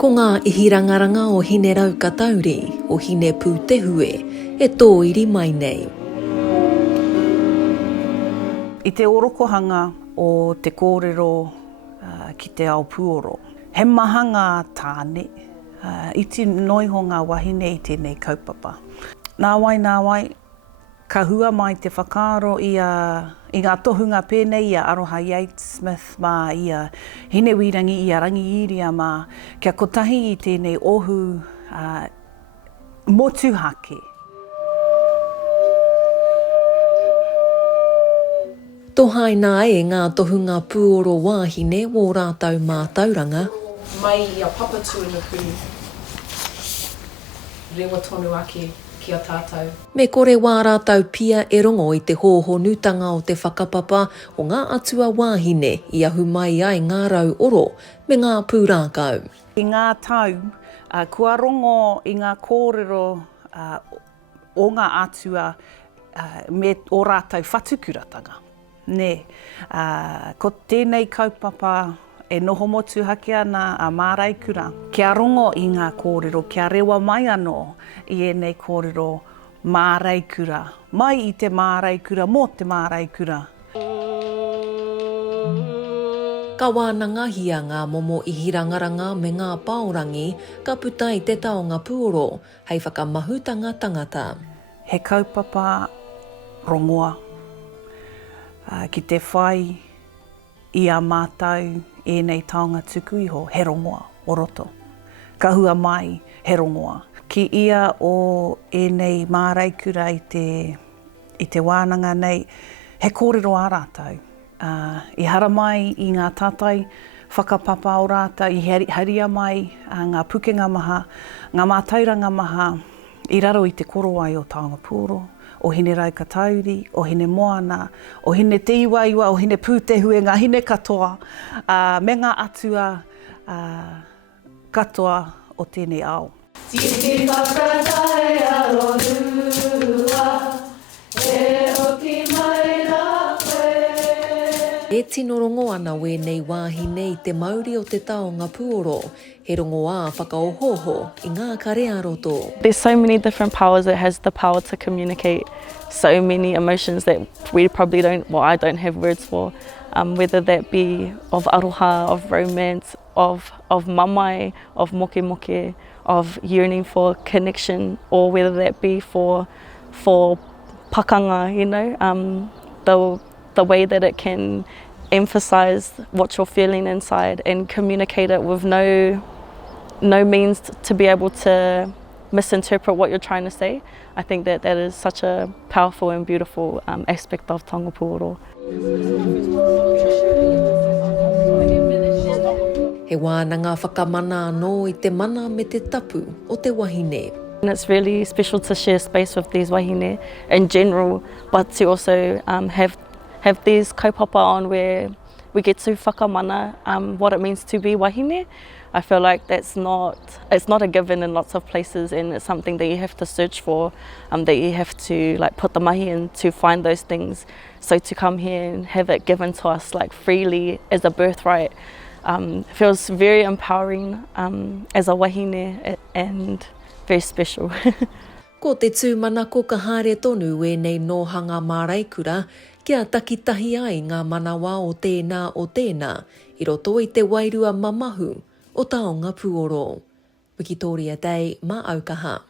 Ko ngā ihirangaranga o hine rau katauri, o hine pū te hue, e tōiriiri mai nei. I te orokohanga o te kōrero ki te ao Pūoro, he mahanga tāne, iti noiho ngā wāhine i tēnei kaupapa. Nā wai, ka hua mai te whakaaro i ngā tohunga pēnei i a Aroha Yates-Smith mā i a hine wirangi i a rangi iria mā kia kotahi i tēnei ohu motu hake. Tohaina e ngā tohunga Pūoro wāhine wō rātau mā tauranga. Mai i a papatu ina pū, rewa tonu ake ki a tātou. Me kore wā rātau pia e rongo i te hōhonutanga o te whakapapa o ngā atua wāhine i ahu mai ai ngā rau oro me ngā pūrākau. I ngā tau, kua rongo i ngā kōrero o ngā atua me o rātau whatukuratanga. Ne, ko tēnei kaupapa e noho motu hake ana a Māreikura. Kia rongo i ngā kōrero, kia rewa mai anō i enei kōrero Māreikura. Mai i te Māreikura, mō te Māreikura. Ka wānanga hia ngā momo i hirangaranga me ngā paorangi ka puta i te Taonga Pūoro, hei whakamahutanga tangata. He kaupapa rongoa ki te whai i a mātau enei taonga tuku iho, he rongoa o roto. Ka hua mai, he rongoa. Ki ia o enei Māreikura i te wānanga nei, he kōrero ā rātau. I hara mai i ngā tātai, whakapapa o rātau, i haria mai ngā pukenga maha, ngā mātauranga maha, i raro i te korowai o Taonga Pūoro, o hine rau katauri, o hine moana, o hine te iwaiwa, o hine pūtehue, ngā hine katoa, me ngā atua katoa o tēnei ao. E tino rongo ana wēnei wāhine i te mauri o te Taonga Pūoro, he rongo ā whakaohoho i ngā karea roto. There's so many different powers. It has the power to communicate so many emotions that we probably don't, well, I don't have words for, whether that be of aroha, of romance, of mamai, of moke moke, of yearning for connection, or whether that be for pakanga, you know, the way that it can emphasize what you're feeling inside and communicate it with no means to be able to misinterpret what you're trying to say. I think that is such a powerful and beautiful aspect of Taonga Pūoro. He wānanga whakamana anō i te mana me te tapu o te wāhine. And it's really special to share space with these wāhine in general, but to also have these kaupapa on where we get to whakamana what it means to be wāhine. I feel like it's not a given in lots of places, and it's something that you have to search for, that you have to like put the mahi in to find those things. So to come here and have it given to us like freely as a birthright feels very empowering as a wāhine and very special. Ko te tūmana ko ka haere tonu wēnei nōhanga Māreikura, kia takitahi ai ngā manawa o tēnā, i roto i te wairua mamahu o Taonga Pūoro. Wikitōria Day, mā Aukaha.